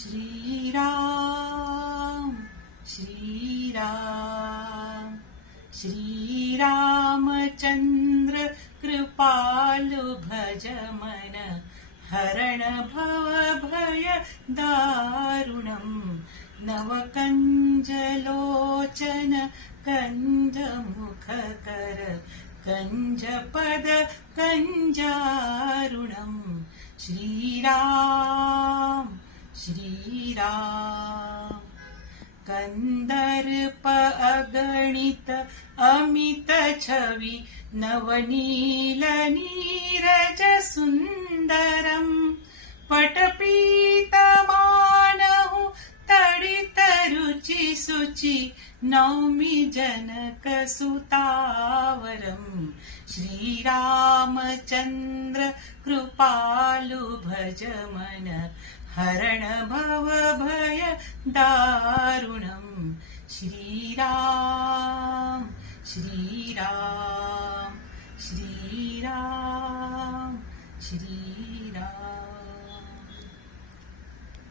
श्रीराम श्रीराम श्रीरामचंद्र कृपालु भज मन हरण भव भय दारुणम् नवकंजलोचन कंजमुखकर कंजपद कंजारुणम् श्रीराम श्रीराम कंदर्प अगणित अमित छवि नवनील नीरज सुंदरम पटपीतमानहु तडित रुचि सुचि नौमि जनक सुतावरम् श्रीरामचंद्र कृपालु भज मन हरण भव भय दारुणम् श्रीराम श्रीराम श्रीराम।